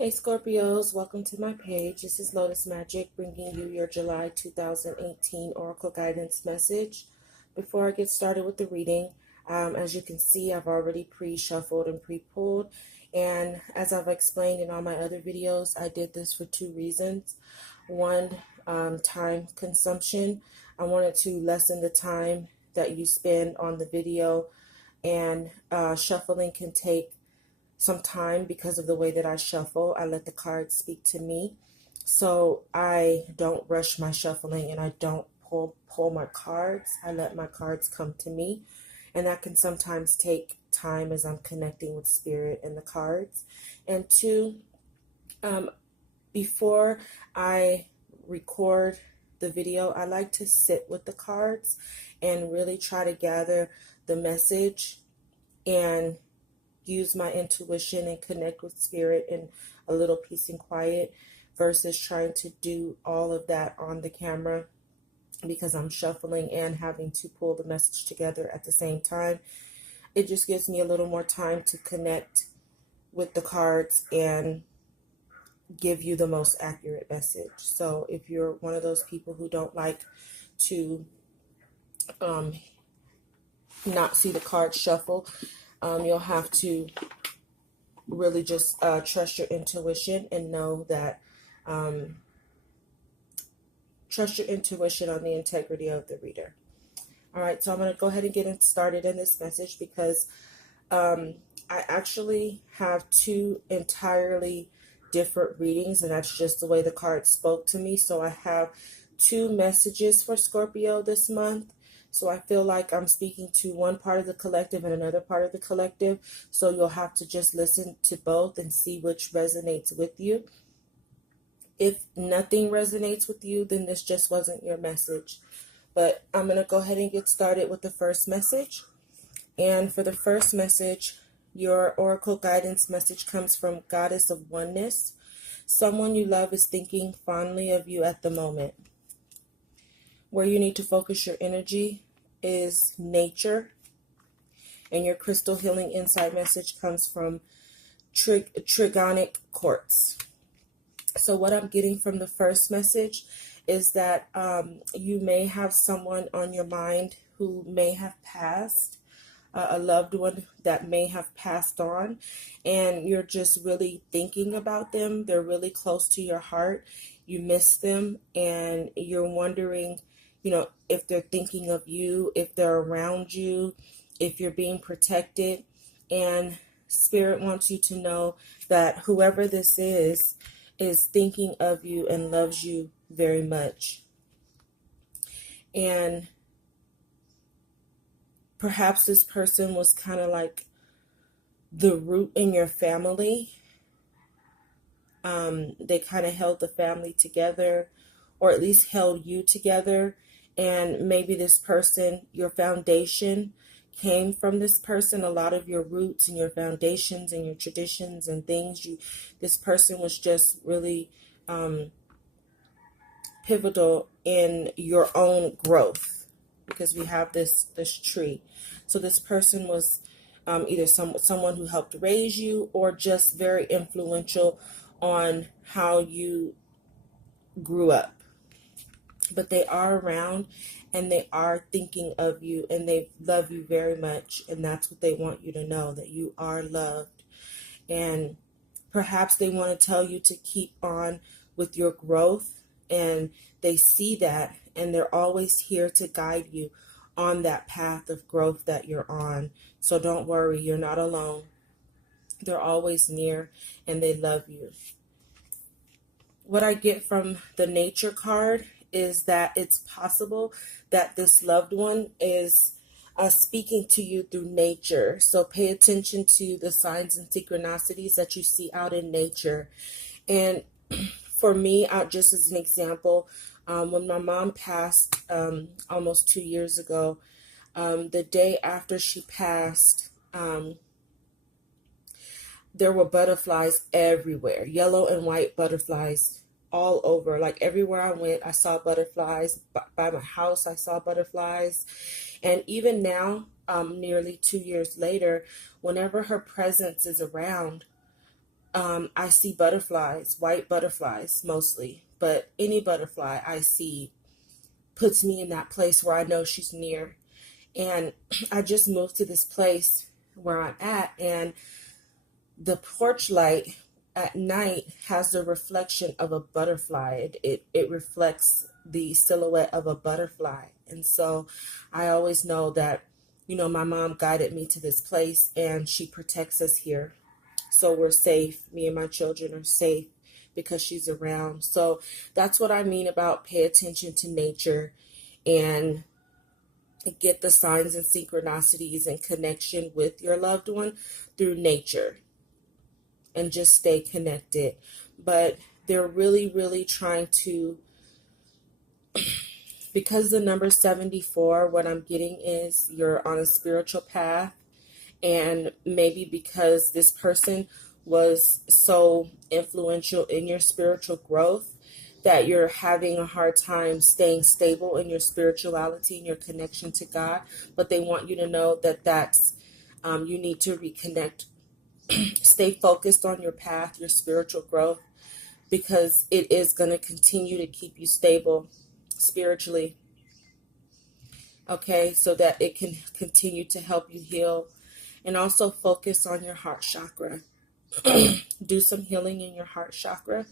Hey Scorpios, welcome to my page. This is Lotus Magic bringing you your July 2018 Oracle Guidance message. Before I get started with the reading, as you can see, I've already pre-shuffled and pre-pulled. And as I've explained in all my other videos, I did this for two reasons. One, time consumption. I wanted to lessen the time that you spend on the video, and shuffling can take some time because of the way that I shuffle. I let the cards speak to me. So I don't rush my shuffling and I don't pull my cards. I let my cards come to me. And that can sometimes take time as I'm connecting with spirit and the cards. And two, before I record the video, I like to sit with the cards and really try to gather the message and use my intuition and connect with spirit in a little peace and quiet versus trying to do all of that on the camera because I'm shuffling and having to pull the message together at the same time. It just gives me a little more time to connect with the cards and give you the most accurate message. So if you're one of those people who don't like to not see the cards shuffle, you'll have to really just trust your intuition and know that trust your intuition on the integrity of the reader. All right, so I'm going to go ahead and get started in this message because I actually have two entirely different readings, and that's just the way the cards spoke to me. So I have two messages for Scorpio this month. So I feel like I'm speaking to one part of the collective and another part of the collective. So you'll have to just listen to both and see which resonates with you. If nothing resonates with you, then this just wasn't your message. But I'm going to go ahead and get started with the first message. And for the first message, your Oracle guidance message comes from Goddess of Oneness. Someone you love is thinking fondly of you at the moment. Where you need to focus your energy is nature. And your crystal healing insight message comes from Trigonic Quartz. So what I'm getting from the first message is that you may have someone on your mind who may have passed, a loved one that may have passed on, and you're just really thinking about them. They're really close to your heart. You miss them, and you're wondering, if they're thinking of you, if they're around you, if you're being protected. And Spirit wants you to know that whoever this is thinking of you and loves you very much. And perhaps this person was kind of like the root in your family. They kind of held the family together, or at least held you together. And maybe this person, your foundation came from this person. A lot of your roots and your foundations and your traditions and things, this person was just really pivotal in your own growth, because we have this tree. So this person was either someone who helped raise you, or just very influential on how you grew up. But they are around, and they are thinking of you, and they love you very much. And that's what they want you to know, that you are loved. And perhaps they want to tell you to keep on with your growth, and they see that, and they're always here to guide you on that path of growth that you're on. So don't worry, you're not alone. They're always near, and they love you. What I get from the nature card is that it's possible that this loved one is speaking to you through nature. So pay attention to the signs and synchronicities that you see out in nature. And for me, just as an example, when my mom passed almost 2 years ago, the day after she passed, there were butterflies everywhere, yellow and white butterflies all over. Like everywhere I went, I saw butterflies. By my house, I saw butterflies. And even now, nearly 2 years later, whenever her presence is around, I see butterflies, white butterflies mostly, but any butterfly I see puts me in that place where I know she's near. And I just moved to this place where I'm at, and the porch light at night has the reflection of a butterfly. It reflects the silhouette of a butterfly. And so I always know that, my mom guided me to this place and she protects us here. So we're safe. Me and my children are safe because she's around. So that's what I mean about pay attention to nature and get the signs and synchronicities and connection with your loved one through nature, and just stay connected. But they're really, really trying to, because the number 74, what I'm getting is you're on a spiritual path. And maybe because this person was so influential in your spiritual growth that you're having a hard time staying stable in your spirituality and your connection to God. But they want you to know that you need to reconnect. Stay focused on your path, your spiritual growth, because it is going to continue to keep you stable spiritually. Okay, so that it can continue to help you heal. And also focus on your heart chakra. Do some healing in your heart chakra.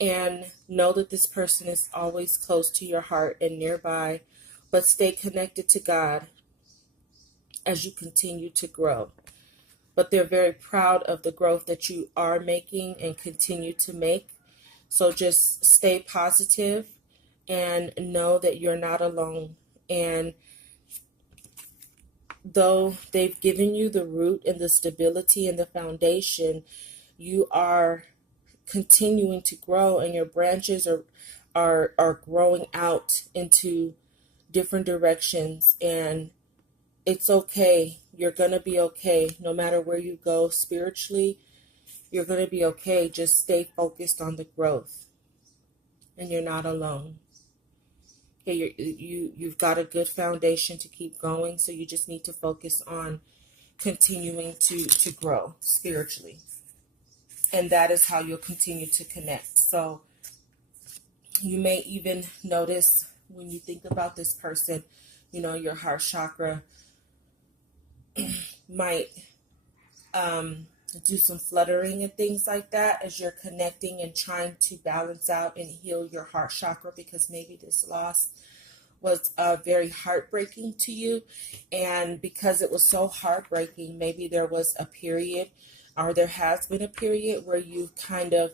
And know that this person is always close to your heart and nearby. But stay connected to God as you continue to grow. But they're very proud of the growth that you are making and continue to make. So just stay positive and know that you're not alone. And though they've given you the root and the stability and the foundation, you are continuing to grow, and your branches are growing out into different directions. And it's okay. You're going to be okay. No matter where you go spiritually, you're going to be okay. Just stay focused on the growth, and you're not alone. Okay, you've got a good foundation to keep going, so you just need to focus on continuing to grow spiritually. And that is how you'll continue to connect. So you may even notice when you think about this person, your heart chakra might do some fluttering and things like that as you're connecting and trying to balance out and heal your heart chakra, because maybe this loss was very heartbreaking to you. And because it was so heartbreaking, maybe there was a period, or there has been a period, where you kind of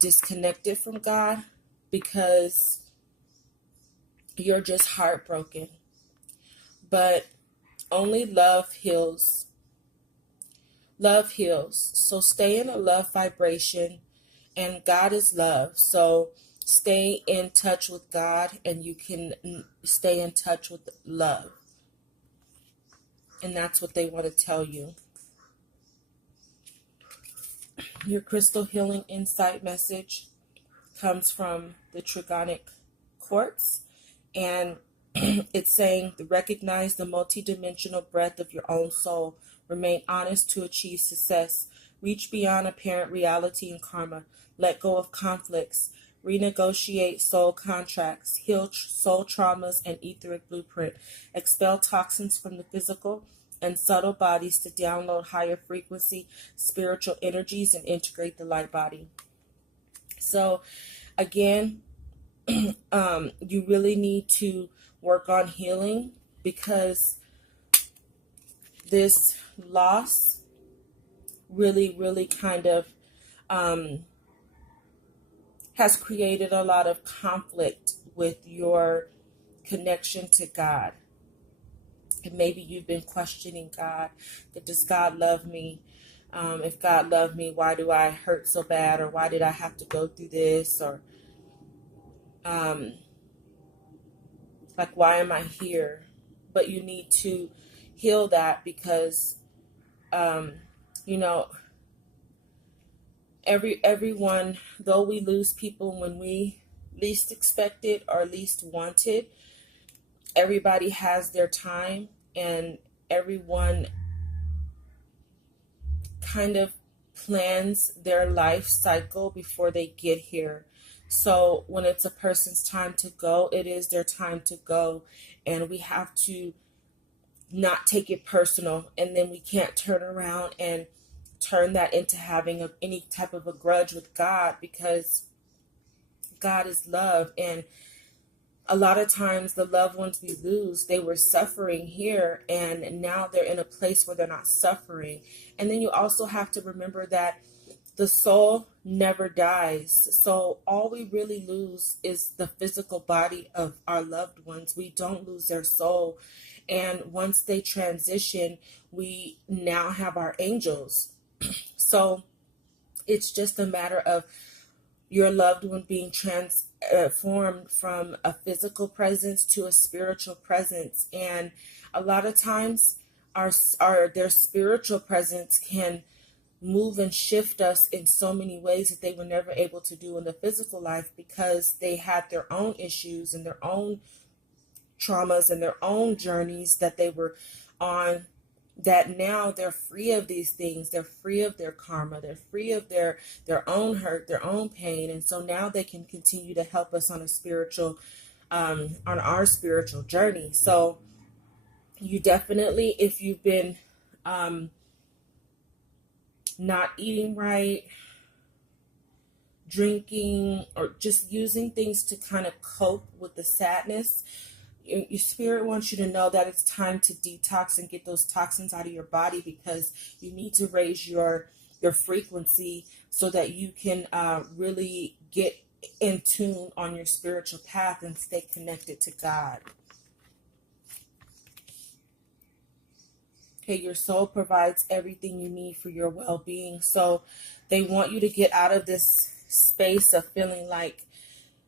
disconnected from God because you're just heartbroken. But only love heals. Love heals. So stay in a love vibration, and God is love. So stay in touch with God, and you can stay in touch with love. And that's what they want to tell you. Your crystal healing insight message comes from the Trigonic Quartz, and it's saying to recognize the multidimensional breadth of your own soul. Remain honest to achieve success. Reach beyond apparent reality and karma. Let go of conflicts. Renegotiate soul contracts. Heal soul traumas and etheric blueprint. Expel toxins from the physical and subtle bodies to download higher frequency spiritual energies and integrate the light body. So again, you really need to work on healing, because this loss really kind of has created a lot of conflict with your connection to God. And maybe you've been questioning God. Does God love me? If God loved me, why do I hurt so bad? Or why did I have to go through this? Or why am I here? But you need to heal that, because everyone, though we lose people when we least expect it or least want it, everybody has their time, and everyone kind of plans their life cycle before they get here. So when it's a person's time to go, it is their time to go. And we have to not take it personal. And then we can't turn around and turn that into having any type of a grudge with God, because God is love. And a lot of times the loved ones we lose, they were suffering here, and now they're in a place where they're not suffering. And then you also have to remember that the soul never dies. So all we really lose is the physical body of our loved ones. We don't lose their soul. And once they transition, we now have our angels. So it's just a matter of your loved one being transformed from a physical presence to a spiritual presence. And a lot of times their spiritual presence can move and shift us in so many ways that they were never able to do in the physical life, because they had their own issues and their own traumas and their own journeys that they were on, that now they're free of these things. They're free of their karma. They're free of their own hurt, their own pain. And so now they can continue to help us on on our spiritual journey. So you definitely, if you've been not eating right, drinking, or just using things to kind of cope with the sadness, your spirit wants you to know that it's time to detox and get those toxins out of your body, because you need to raise your frequency so that you can really get in tune on your spiritual path and stay connected to God. Okay, your soul provides everything you need for your well-being. So they want you to get out of this space of feeling like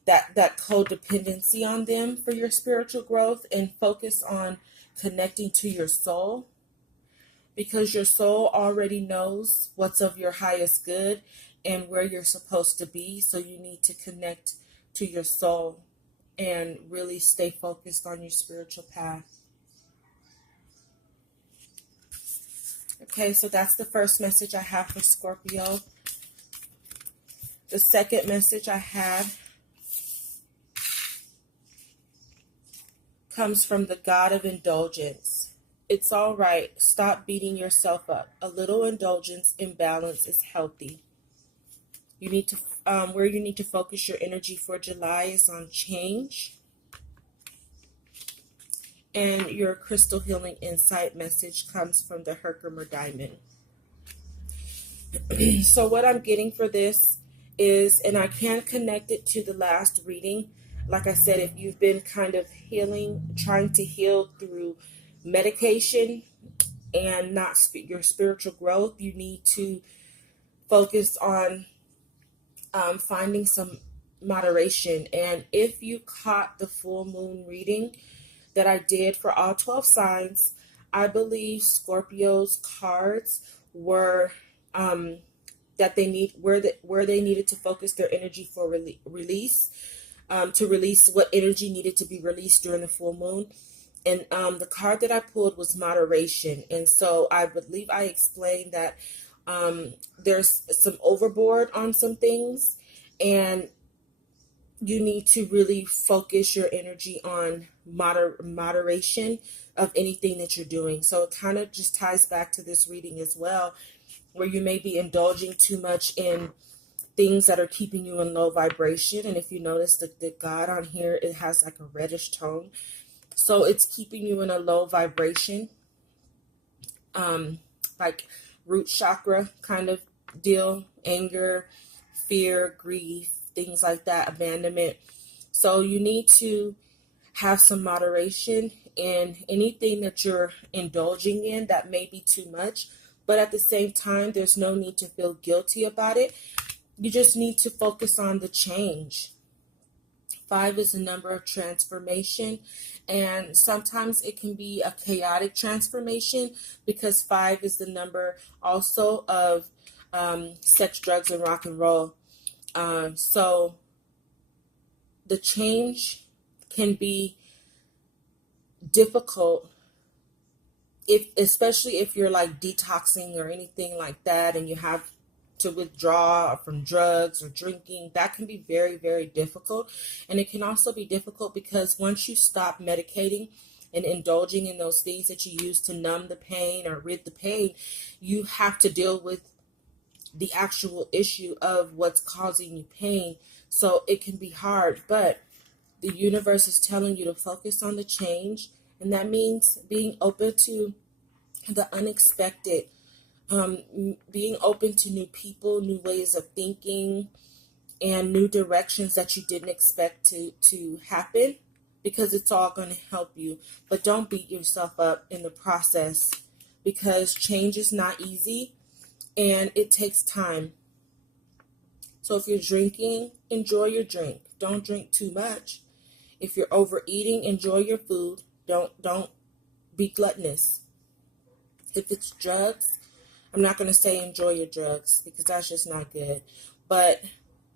that codependency on them for your spiritual growth, and focus on connecting to your soul, because your soul already knows what's of your highest good and where you're supposed to be. So you need to connect to your soul and really stay focused on your spiritual path. Okay, so that's the first message I have for Scorpio. The second message I have comes from the God of indulgence. It's all right. Stop beating yourself up. A little indulgence in balance is healthy. You need to where you need to focus your energy for July is on change. And your crystal healing insight message comes from the Herkimer Diamond. So what I'm getting for this is, and I can connect it to the last reading. Like I said, if you've been kind of trying to heal through medication and not your spiritual growth, you need to focus on finding some moderation. And if you caught the full moon reading that I did for all 12 signs, I believe Scorpio's cards were that they need where they needed to focus their energy for release. To release what energy needed to be released during the full moon. And the card that I pulled was moderation. And so I believe I explained that there's some overboard on some things, and you need to really focus your energy on moderation of anything that you're doing. So it kind of just ties back to this reading as well, where you may be indulging too much in things that are keeping you in low vibration. And if you notice the God on here, it has like a reddish tone. So it's keeping you in a low vibration, like root chakra kind of deal, anger, fear, grief, things like that, abandonment. So you need to have some moderation in anything that you're indulging in that may be too much. But at the same time, there's no need to feel guilty about it. You just need to focus on the change. 5 is a number of transformation, and sometimes it can be a chaotic transformation, because 5 is the number also of sex, drugs, and rock and roll. So the change can be difficult, especially if you're like detoxing or anything like that, and you have to withdraw from drugs or drinking. That can be very, very difficult. And it can also be difficult because once you stop medicating and indulging in those things that you use to numb the pain or rid the pain, you have to deal with the actual issue of what's causing you pain. So it can be hard, but the universe is telling you to focus on the change. And that means being open to the unexpected, being open to new people, new ways of thinking, and new directions that you didn't expect to happen, because it's all going to help you. But don't beat yourself up in the process, because change is not easy and it takes time. So if you're drinking, enjoy your drink. Don't drink too much. If you're overeating, enjoy your food. Don't be gluttonous. If it's drugs, I'm not going to say enjoy your drugs, because that's just not good. But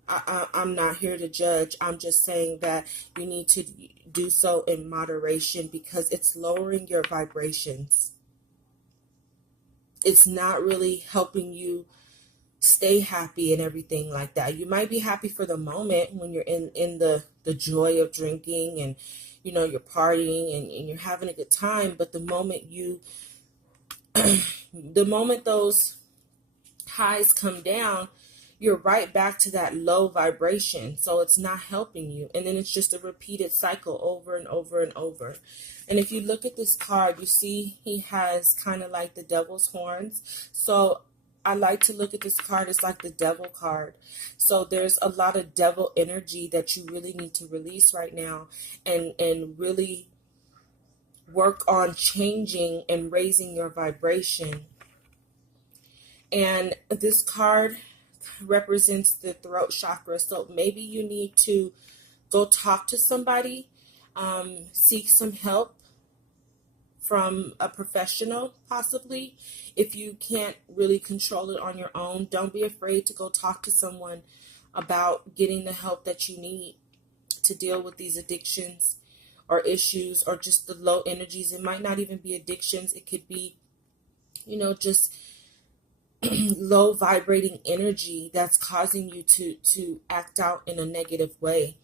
I'm not here to judge. I'm just saying that you need to do so in moderation, because it's lowering your vibrations. It's not really helping you stay happy and everything like that. You might be happy for the moment when you're in the joy of drinking and, you're partying and you're having a good time. But the moment the moment those highs come down, you're right back to that low vibration. So it's not helping you. And then it's just a repeated cycle over and over and over. And if you look at this card, you see he has kind of like the devil's horns. So I like to look at this card as like the devil card. So there's a lot of devil energy that you really need to release right now, and really work on changing and raising your vibration. And this card represents the throat chakra. So maybe you need to go talk to somebody, seek some help from a professional, possibly. If you can't really control it on your own, don't be afraid to go talk to someone about getting the help that you need to deal with these addictions or issues, or just the low energies. It might not even be addictions. It could be, just low vibrating energy that's causing you to act out in a negative way.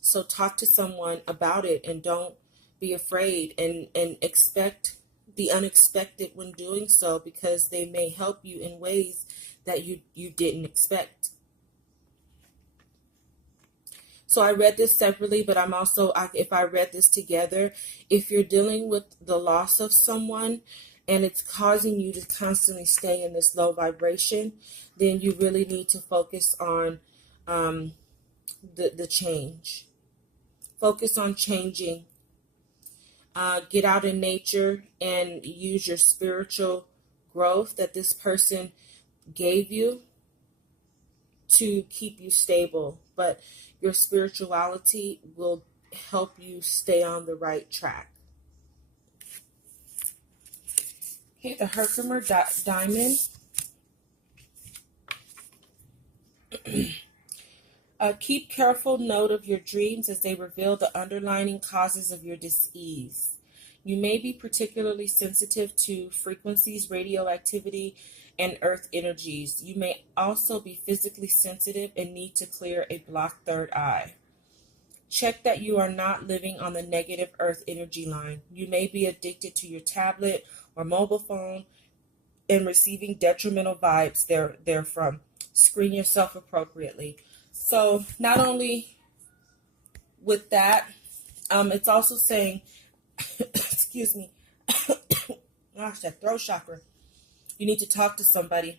So talk to someone about it, and don't be afraid, and expect the unexpected when doing so, because they may help you in ways that you didn't expect. So I read this separately, but I'm also, if I read this together, if you're dealing with the loss of someone and it's causing you to constantly stay in this low vibration, then you really need to focus on the change. Focus on changing. Get out in nature and use your spiritual growth that this person gave you to keep you stable. But your spirituality will help you stay on the right track. Here, the Herkimer diamond. Keep careful note of your dreams, as they reveal the underlying causes of your dis-ease. You may be particularly sensitive to frequencies, radioactivity, and earth energies. You may also be physically sensitive and need to clear a blocked third eye. Check that you are not living on the negative earth energy line. You may be addicted to your tablet or mobile phone and receiving detrimental vibes therefrom. Screen yourself appropriately. So not only with that, it's also saying, excuse me, gosh, that throat chakra. You need to talk to somebody.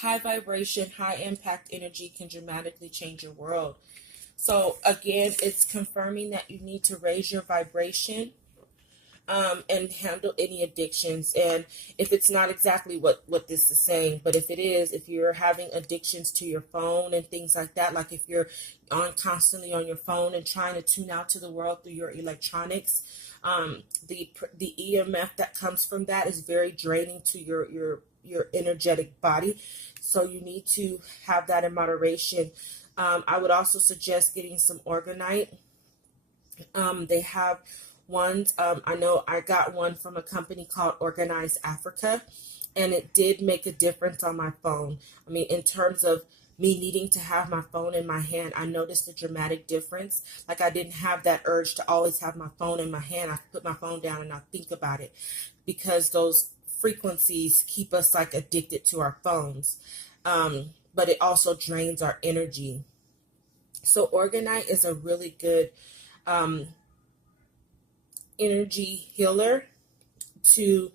High vibration, high impact energy can dramatically change your world. So again, it's confirming that you need to raise your vibration and handle any addictions. And if it's not exactly what this is saying, but if it is, if you're having addictions to your phone and things like that, like if you're constantly on your phone and trying to tune out to the world through your electronics, the EMF that comes from that is very draining to your energetic body. So you need to have that in moderation. I would also suggest getting some orgonite. They have ones, I know I got one from a company called Organize Africa, and it did make a difference on my phone. I mean, in terms of me needing to have my phone in my hand, I noticed a dramatic difference. Like, I didn't have that urge to always have my phone in my hand. I put my phone down and I think about it, because those frequencies keep us like addicted to our phones. But it also drains our energy. So Orgonite is a really good energy healer to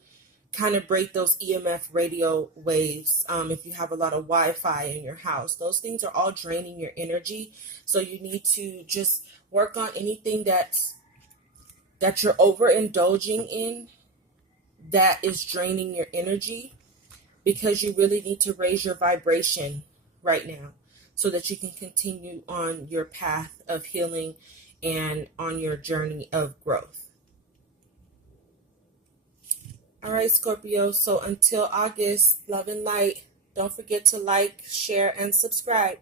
kind of break those EMF radio waves. If you have a lot of Wi-Fi in your house, those things are all draining your energy. So you need to just work on anything that you're overindulging in that is draining your energy, because you really need to raise your vibration right now so that you can continue on your path of healing and on your journey of growth. All right, Scorpio. So until August, love and light. Don't forget to like, share, and subscribe.